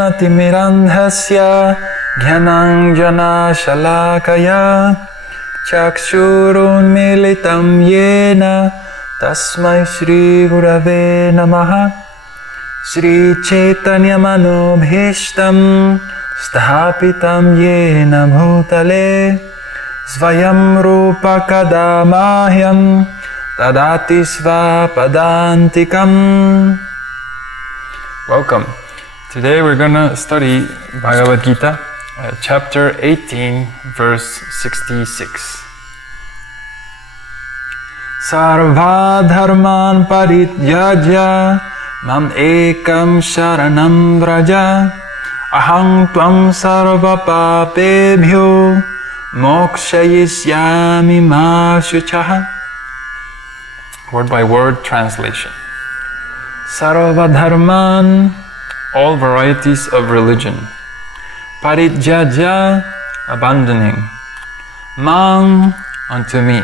Jnanatimirandhasya Jnananjana Shalakaya Chakshurunmilitam Yena Tasmai Shri Gurave Namaha Shri Chaitanya Manobhishtam Sthapitam Yena Bhutale Svayam Rupa Kadamahyam Tadati Svapadantikam. Welcome. Today we're going to study Bhagavad Gita, chapter 18, verse 66. Sarva dharman parityajya mam ekam sharanam vraja aham tvam sarva papebhyo mokshayishyami ma shuchaha. Word by word translation. Sarva dharman, all varieties of religion. Parijajya, abandoning. Mam, unto me.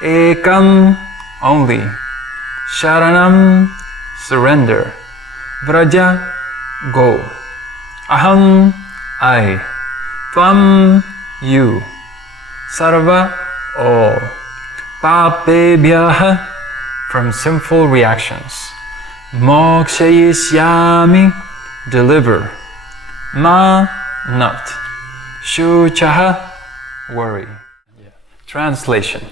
Ekam, only. Sharanam, surrender. Vraja, go. Aham, I. Tvam, you. Sarva, all. Papebhyaha, from sinful reactions. Mokshayishyami, deliver. Ma, not. Shuchaha, worry. Translation.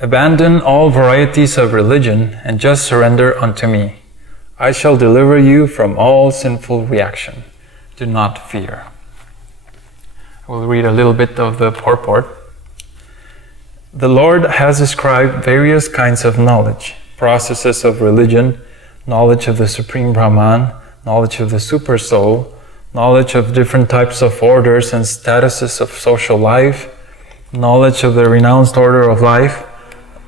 Abandon all varieties of religion and just surrender unto me. I shall deliver you from all sinful reaction. Do not fear. I will read a little bit of the purport. The Lord has described various kinds of knowledge, processes of religion, knowledge of the Supreme Brahman, knowledge of the Super Soul, knowledge of different types of orders and statuses of social life, knowledge of the renounced order of life,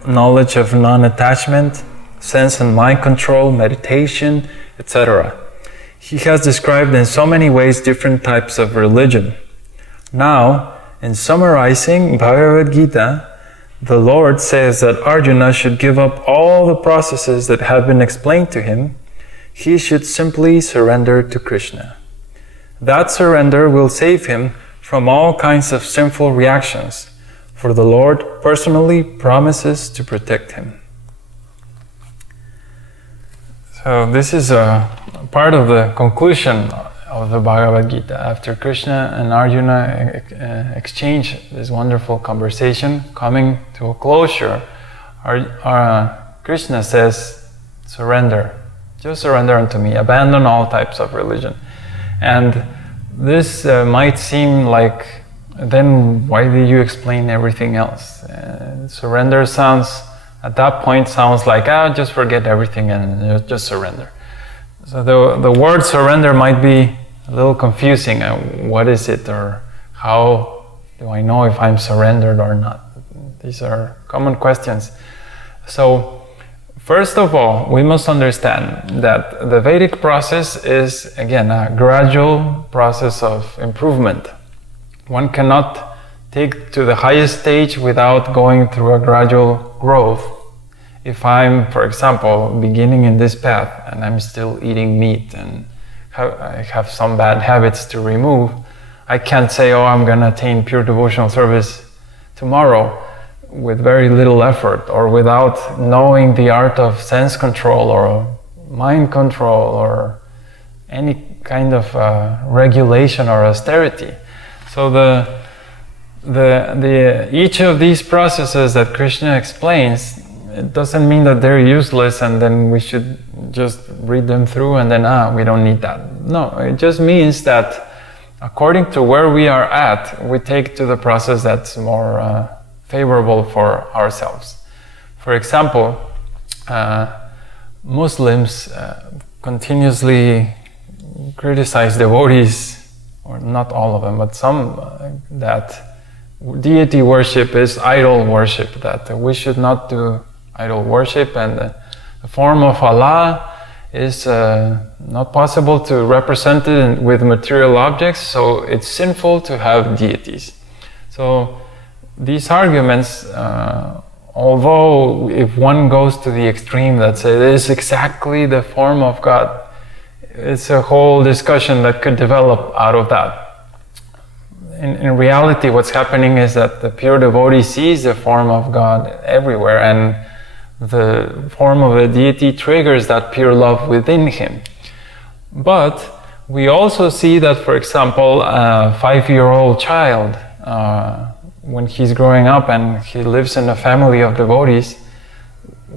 knowledge of non-attachment, sense and mind control, meditation, etc. He has described in so many ways different types of religion. Now, in summarizing Bhagavad Gita, the Lord says that Arjuna should give up all the processes that have been explained to him. He should simply surrender to Kṛṣṇa. That surrender will save him from all kinds of sinful reactions, for the Lord personally promises to protect him. So this is a part of the conclusion of the Bhagavad Gita. After Kṛṣṇa and Arjuna exchange this wonderful conversation, coming to a closure, Kṛṣṇa says, surrender. Just surrender unto me. Abandon all types of religion. And this might seem like, then why did you explain everything else? Surrender sounds, at that point, sounds like, just forget everything and just surrender. So the word surrender might be a little confusing. What is it, or how do I know if I'm surrendered or not? These are common questions. So first of all, we must understand that the Vedic process is, again, a gradual process of improvement. One cannot take to the highest stage without going through a gradual growth. If I'm, for example, beginning in this path and I'm still eating meat and I have some bad habits to remove, I can't say, I'm going to attain pure devotional service tomorrow with very little effort, or without knowing the art of sense control or mind control or any kind of regulation or austerity. So each of these processes that Kṛṣṇa explains, it doesn't mean that they're useless and then we should just read them through and then, we don't need that. No, it just means that according to where we are at, we take to the process that's more favorable for ourselves. For example, Muslims continuously criticize devotees, or not all of them, but some, that deity worship is idol worship, that we should not do idol worship, and the form of Allah is not possible to represent it with material objects, so it's sinful to have deities. So these arguments, although if one goes to the extreme that says it is exactly the form of God, it's a whole discussion that could develop out of that. In reality, what's happening is that the pure devotee sees the form of God everywhere, and the form of a deity triggers that pure love within him. But we also see that, for example, a 5-year-old child, when he's growing up and he lives in a family of devotees,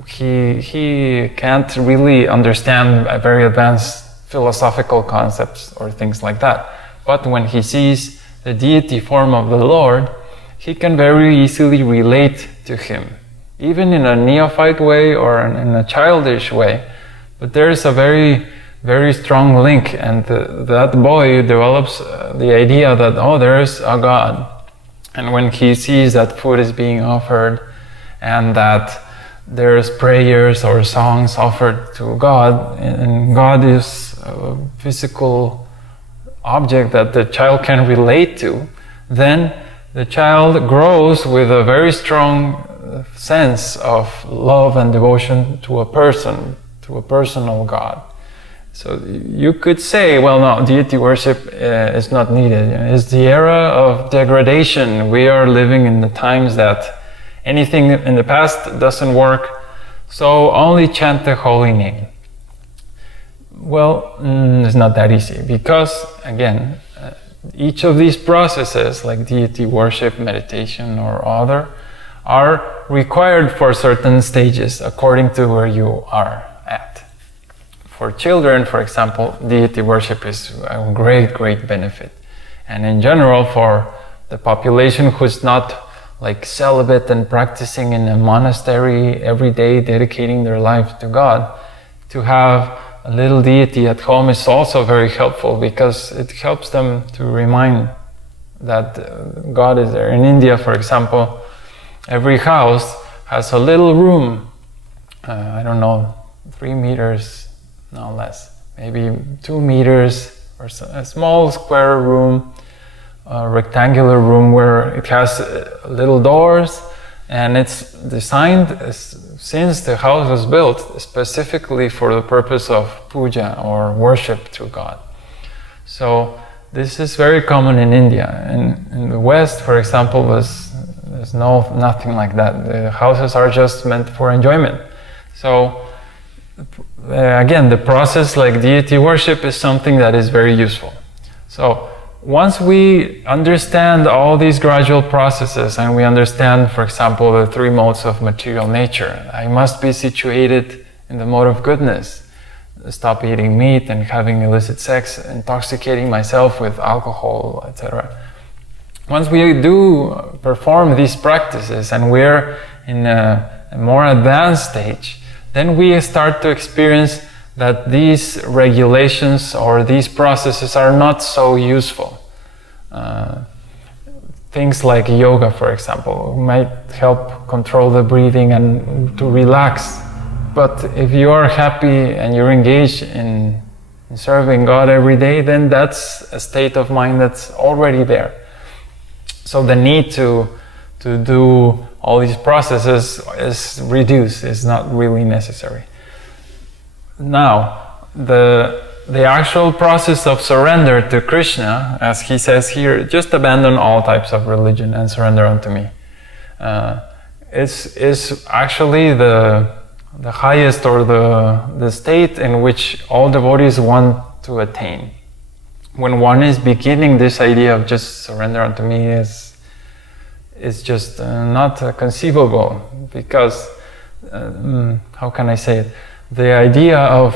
he can't really understand very advanced philosophical concepts or things like that. But when he sees the deity form of the Lord, he can very easily relate to him, even in a neophyte way or in a childish way. But there is a very, very strong link, and that boy develops the idea that, oh, there is a God. And when he sees that food is being offered and that there's prayers or songs offered to God, and God is a physical object that the child can relate to, then the child grows with a very strong sense of love and devotion to a person, to a personal God. So you could say, well, no, deity worship is not needed. It's the era of degradation. We are living in the times that anything in the past doesn't work, so only chant the holy name. Well, it's not that easy, because, again, each of these processes, like deity worship, meditation, or other, are required for certain stages according to where you are at. For children, for example, deity worship is a great, great benefit. And in general, for the population who's not like celibate and practicing in a monastery every day, dedicating their life to God, to have a little deity at home is also very helpful, because it helps them to remind that God is there. In India, for example, every house has a little room, I don't know, 3 meters, no less, maybe 2 meters, or a small square room, a rectangular room where it has little doors, and it's designed since the house was built specifically for the purpose of puja or worship to God. So this is very common in India. In the West, for example, there's nothing like that. The houses are just meant for enjoyment. So again, the process like deity worship is something that is very useful. So once we understand all these gradual processes, and we understand, for example, the 3 modes of material nature, I must be situated in the mode of goodness, stop eating meat and having illicit sex, intoxicating myself with alcohol, etc. Once we do perform these practices and we're in a more advanced stage, then we start to experience that these regulations or these processes are not so useful. Things like yoga, for example, might help control the breathing and to relax. But if you are happy and you're engaged in serving God every day, then that's a state of mind that's already there. So the need to do all these processes is reduced, is not really necessary. Now, the actual process of surrender to Kṛṣṇa, as he says here, just abandon all types of religion and surrender unto me, is actually the highest, or the state in which all devotees want to attain. When one is beginning, this idea of just surrender unto me is just not conceivable, because how can I say it? The idea of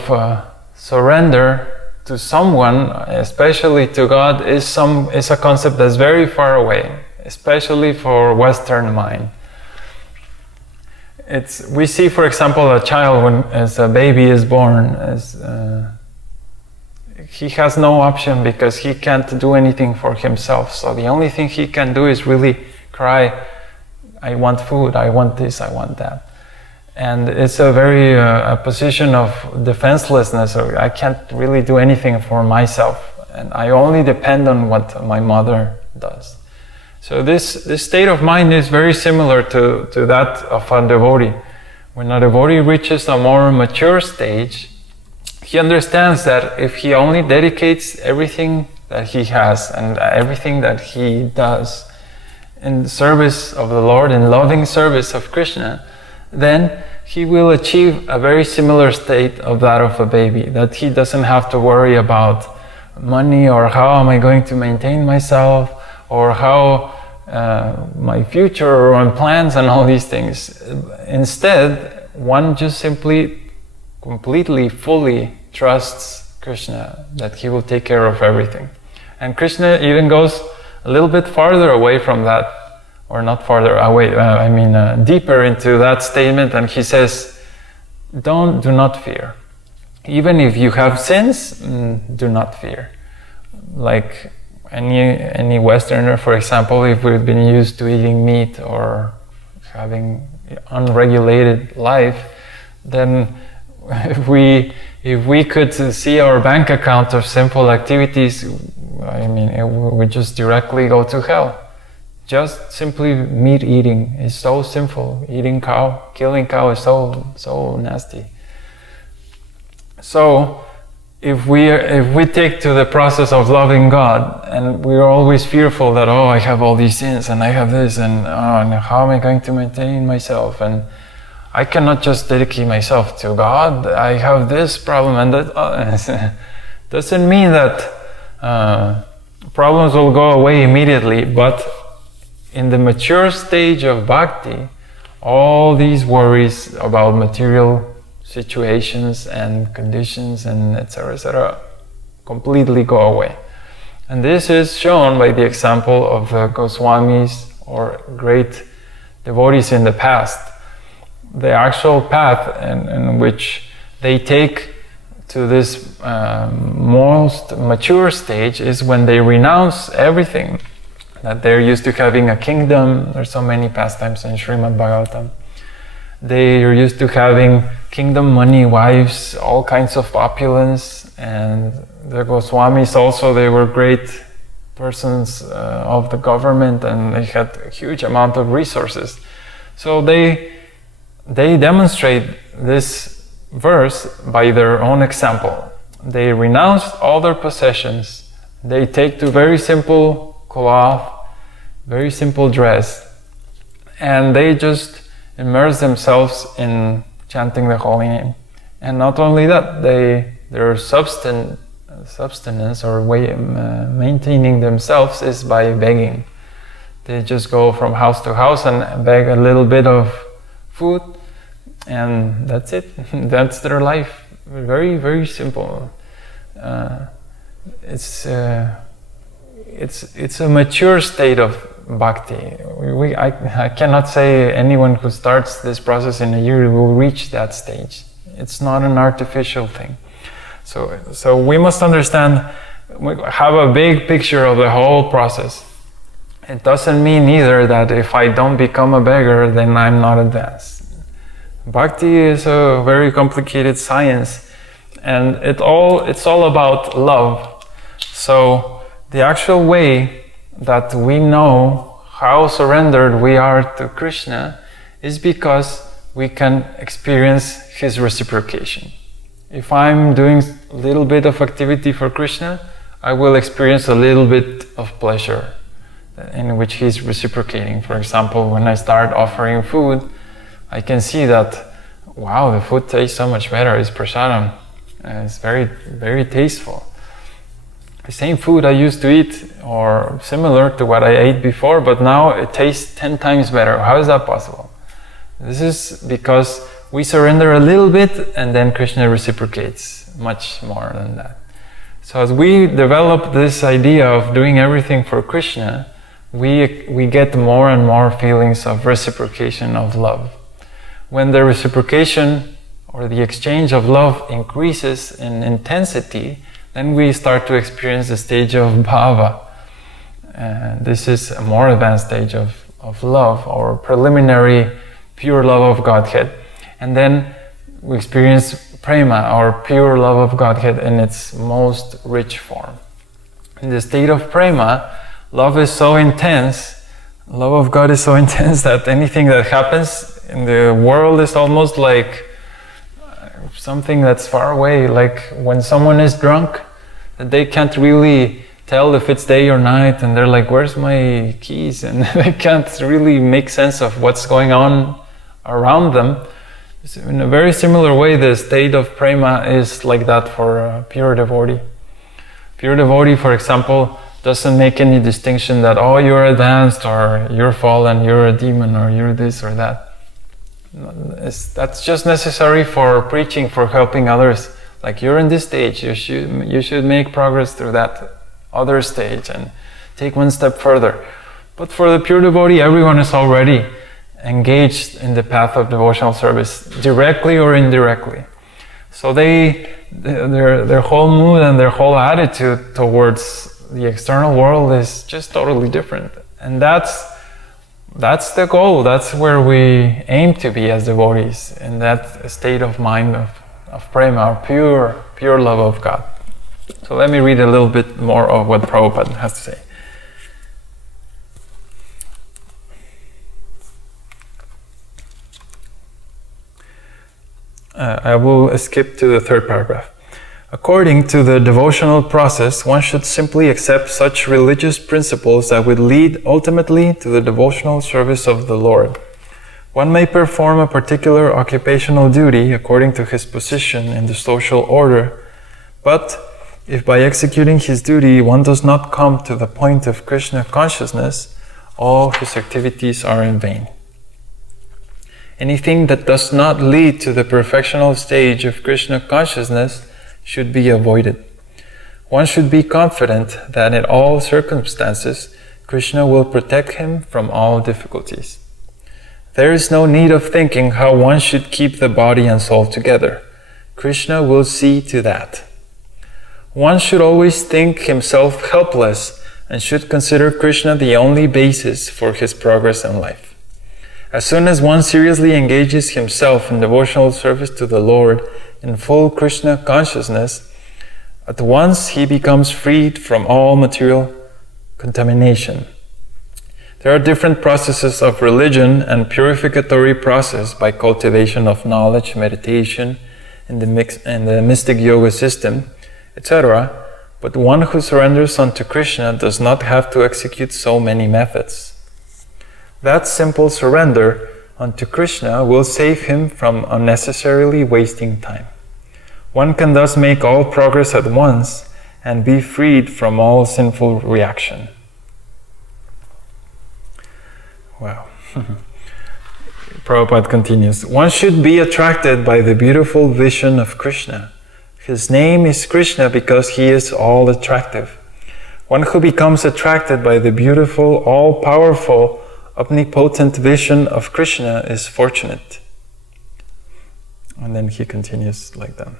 surrender to someone, especially to God, is a concept that's very far away, especially for Western mind. We see, for example, a child as a baby is born, he has no option because he can't do anything for himself. So the only thing he can do is really cry, I want food, I want this, I want that. And it's a position of defenselessness. I can't really do anything for myself, and I only depend on what my mother does. So this state of mind is very similar to that of a devotee. When a devotee reaches a more mature stage, he understands that if he only dedicates everything that he has and everything that he does in service of the Lord, in loving service of Kṛṣṇa, then he will achieve a very similar state of that of a baby, that he doesn't have to worry about money or how am I going to maintain myself or how my future or my plans and all these things. Instead, one just simply completely, fully trusts Kṛṣṇa, that he will take care of everything. And Kṛṣṇa even goes a little bit farther away from that, or not farther away, deeper into that statement, and he says, do not fear. Even if you have sins, do not fear. Like any Westerner, for example, if we've been used to eating meat or having unregulated life, then if we could see our bank account of simple activities, it would just directly go to hell. Just simply meat eating is so simple. Eating cow, killing cow is so nasty. So if we take to the process of loving God, and we're always fearful that, I have all these sins and I have this, and how am I going to maintain myself, and I cannot just dedicate myself to God, I have this problem and that, doesn't mean that problems will go away immediately, but in the mature stage of bhakti, all these worries about material situations and conditions and etc. completely go away. And this is shown by the example of the Goswamis or great devotees in the past. The actual path in which they take to this most mature stage is when they renounce everything, that they're used to having a kingdom. There's so many pastimes in Srimad Bhagavatam. They are used to having kingdom, money, wives, all kinds of opulence, and the Goswamis also, they were great persons of the government, and they had a huge amount of resources. So they demonstrate this verse by their own example. They renounced all their possessions. They take to very simple cloth, very simple dress, and they just immerse themselves in chanting the holy name. And not only that, their subsistence or way maintaining themselves is by begging. They just go from house to house and beg a little bit of food, and that's it. That's their life. Very, very simple. It's a mature state of bhakti. I cannot say anyone who starts this process in a year will reach that stage. It's not an artificial thing. So we must understand, have a big picture of the whole process. It doesn't mean either that if I don't become a beggar, then I'm not advanced. Bhakti is a very complicated science, and it's all about love. So the actual way that we know how surrendered we are to Kṛṣṇa is because we can experience his reciprocation. If I'm doing a little bit of activity for Kṛṣṇa, I will experience a little bit of pleasure in which he's reciprocating. For example, when I start offering food, I can see that, wow, the food tastes so much better. It's prasadam. It's very, very tasteful. The same food I used to eat, or similar to what I ate before, but now it tastes 10 times better. How is that possible? This is because we surrender a little bit, and then Kṛṣṇa reciprocates much more than that. So as we develop this idea of doing everything for Kṛṣṇa, we get more and more feelings of reciprocation of love. When the reciprocation or the exchange of love increases in intensity, then we start to experience the stage of bhava. This is a more advanced stage of love, or preliminary pure love of Godhead. And then we experience prema, or pure love of Godhead in its most rich form. In the state of prema, love is so intense, love of God is so intense that anything that happens in the world is almost like something that's far away, like when someone is drunk, that they can't really tell if it's day or night, and they're like, where's my keys? And they can't really make sense of what's going on around them. In a very similar way, the state of prema is like that for a pure devotee. Pure devotee, for example, doesn't make any distinction that, oh, you're advanced, or you're fallen, you're a demon, or you're this or that. That's just necessary for preaching, for helping others. Like, you're in this stage, you should make progress through that other stage and take one step further. But for the pure devotee, everyone is already engaged in the path of devotional service, directly or indirectly. So their whole mood and their whole attitude towards the external world is just totally different. And that's the goal. That's where we aim to be as devotees, in that state of mind of prema, pure love of God. So let me read a little bit more of what Prabhupada has to say. I will skip to the third paragraph. According to the devotional process, one should simply accept such religious principles that would lead ultimately to the devotional service of the Lord. One may perform a particular occupational duty according to his position in the social order, but if by executing his duty one does not come to the point of Kṛṣṇa consciousness, all his activities are in vain. Anything that does not lead to the perfectional stage of Kṛṣṇa consciousness should be avoided. One should be confident that in all circumstances, Kṛṣṇa will protect him from all difficulties. There is no need of thinking how one should keep the body and soul together. Kṛṣṇa will see to that. One should always think himself helpless and should consider Kṛṣṇa the only basis for his progress in life. As soon as one seriously engages himself in devotional service to the Lord in full Kṛṣṇa consciousness, at once he becomes freed from all material contamination. There are different processes of religion and purificatory process by cultivation of knowledge, meditation, in the mystic yoga system, etc. But one who surrenders unto Kṛṣṇa does not have to execute so many methods. That simple surrender unto Kṛṣṇa will save him from unnecessarily wasting time. One can thus make all progress at once and be freed from all sinful reaction. Wow. Prabhupada continues, one should be attracted by the beautiful vision of Kṛṣṇa. His name is Kṛṣṇa because he is all attractive. One who becomes attracted by the beautiful, all-powerful, omnipotent vision of Kṛṣṇa is fortunate. And then he continues like that.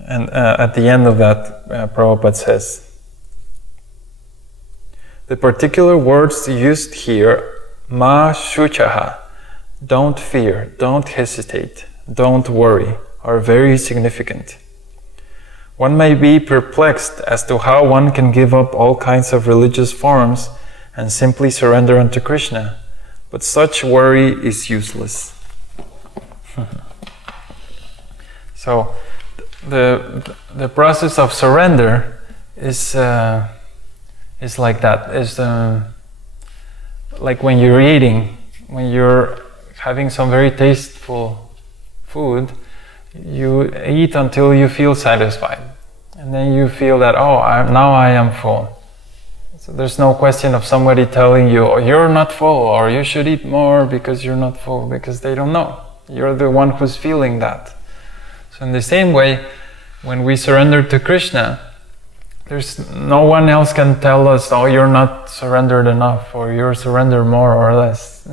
And at the end of that, Prabhupada says, the particular words used here, ma shuchaha, don't fear, don't hesitate, don't worry, are very significant. One may be perplexed as to how one can give up all kinds of religious forms and simply surrender unto Kṛṣṇa, but such worry is useless. So, the process of surrender is like that. Is like when you're eating, when you're having some very tasteful food, you eat until you feel satisfied, and then you feel that, now I am full. So there's no question of somebody telling you, oh, you're not full, or you should eat more because you're not full, because they don't know. You're the one who's feeling that. So in the same way, when we surrender to Kṛṣṇa, there's no one else can tell us, oh, you're not surrendered enough, or you're surrendered more or less.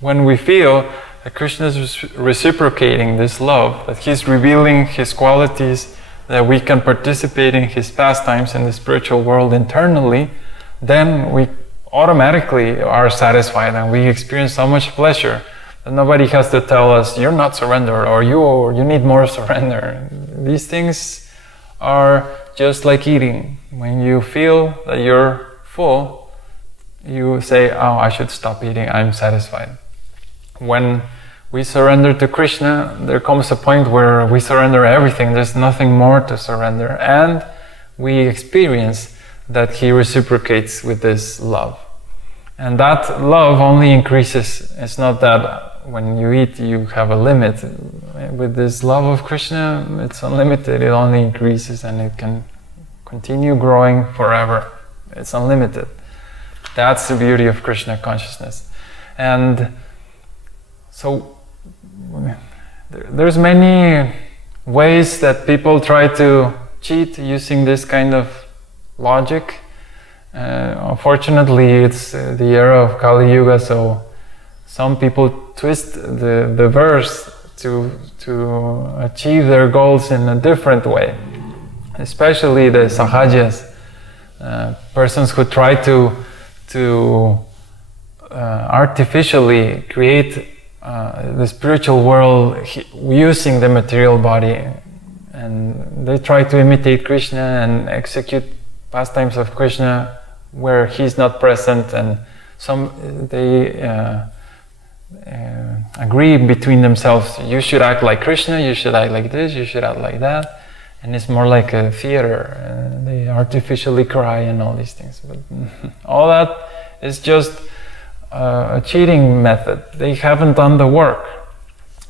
When we feel that Kṛṣṇa is reciprocating this love, that He's revealing His qualities, that we can participate in His pastimes in the spiritual world internally, then we automatically are satisfied and we experience so much pleasure that nobody has to tell us, you're not surrendered, or you need more surrender. These things are just like eating. When you feel that you're full, you say, oh, I should stop eating, I'm satisfied. When we surrender to Kṛṣṇa, there comes a point where we surrender everything, there's nothing more to surrender, and we experience that He reciprocates with this love. And that love only increases. It's not that when you eat you have a limit. With this love of Kṛṣṇa, it's unlimited, it only increases and it can continue growing forever. It's unlimited. That's the beauty of Kṛṣṇa consciousness. And so there's many ways that people try to cheat using this kind of logic. Unfortunately, it's the era of Kali Yuga, so some people twist the verse to achieve their goals in a different way. Especially the sahajas, persons who try to artificially create the spiritual world using the material body, and they try to imitate Kṛṣṇa and execute pastimes of Kṛṣṇa where He's not present, and they agree between themselves, you should act like Kṛṣṇa, you should act like this, you should act like that, and it's more like a theater. They artificially cry and all these things, but all that is just a cheating method. They haven't done the work.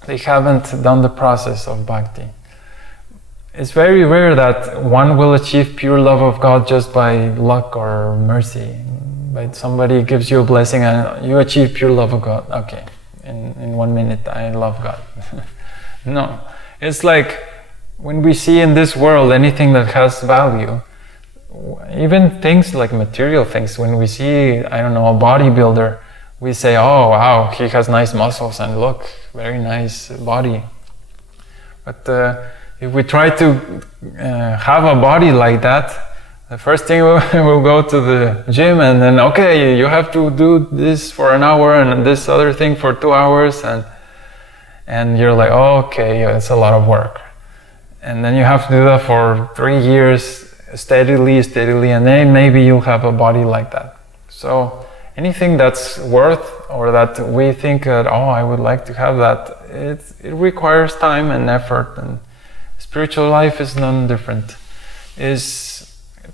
They haven't done the process of bhakti. It's very rare that one will achieve pure love of God just by luck or mercy. But somebody gives you a blessing and you achieve pure love of God. Okay, in 1 minute I love God. No, it's like when we see in this world anything that has value, even things like material things, when we see, I don't know, a bodybuilder, we say, oh wow, he has nice muscles and look, very nice body. But if we try to have a body like that, the first thing we'll go to the gym and then, okay, you have to do this for an hour and this other thing for 2 hours, and you're like, oh, okay, it's a lot of work. And then you have to do that for 3 years, steadily, and then maybe you'll have a body like that. So anything that's worth, or that we think that, oh, I would like to have that, it requires time and effort, and spiritual life is none different.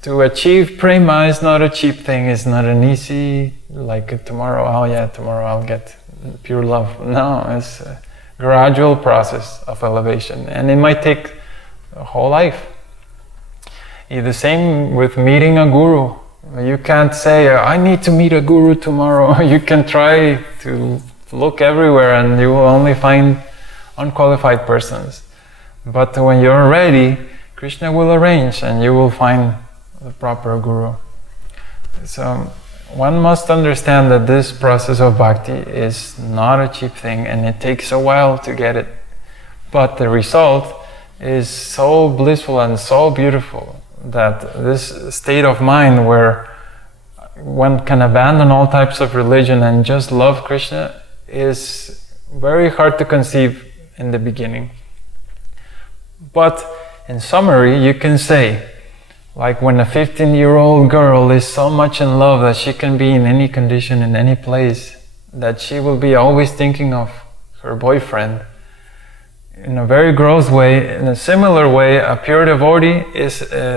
To achieve prema is not a cheap thing, it's not an easy, like tomorrow I'll get pure love. No, it's a gradual process of elevation, and it might take a whole life. The same with meeting a guru. You can't say, I need to meet a guru tomorrow. You can try to look everywhere and you will only find unqualified persons. But when you're ready, Kṛṣṇa will arrange and you will find the proper guru. So one must understand that this process of bhakti is not a cheap thing and it takes a while to get it. But the result is so blissful and so beautiful that this state of mind where one can abandon all types of religion and just love Kṛṣṇa is very hard to conceive in the beginning. But in summary, you can say, like when a 15-year-old girl is so much in love that she can be in any condition, in any place, that she will be always thinking of her boyfriend. In a very gross way, in a similar way, a pure devotee is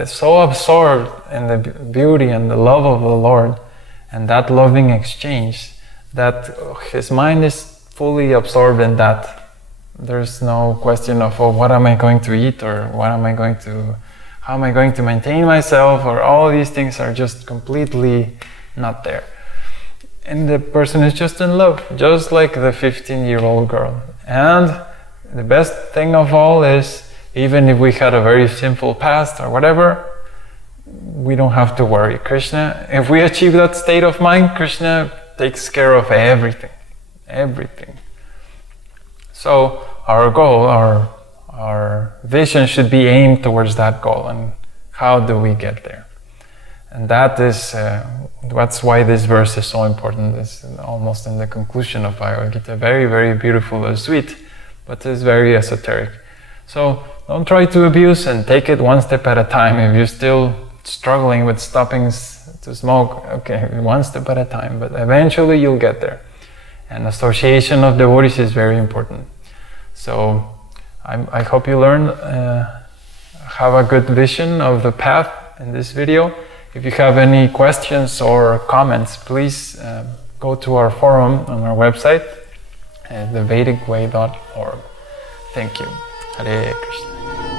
so absorbed in the beauty and the love of the Lord and that loving exchange that his mind is fully absorbed in that. There's no question of, oh, what am I going to eat, or how am I going to maintain myself, or all these things are just completely not there. And the person is just in love, just like the 15-year-old girl. And the best thing of all is, even if we had a very sinful past or whatever, we don't have to worry. Kṛṣṇa, if we achieve that state of mind, Kṛṣṇa takes care of everything. Everything. So our goal, our vision should be aimed towards that goal. And how do we get there? And that's why this verse is so important. It's almost in the conclusion of Bhagavad Gita. Very, very beautiful and sweet, but it's very esoteric. So don't try to abuse and take it one step at a time. If you still struggling with stopping to smoke, okay, one step at a time, but eventually you'll get there. And association of devotees is very important. So I hope you learn, have a good vision of the path in this video. If you have any questions or comments, please go to our forum on our website, thevedicway.org. Thank you. Hare Krishna.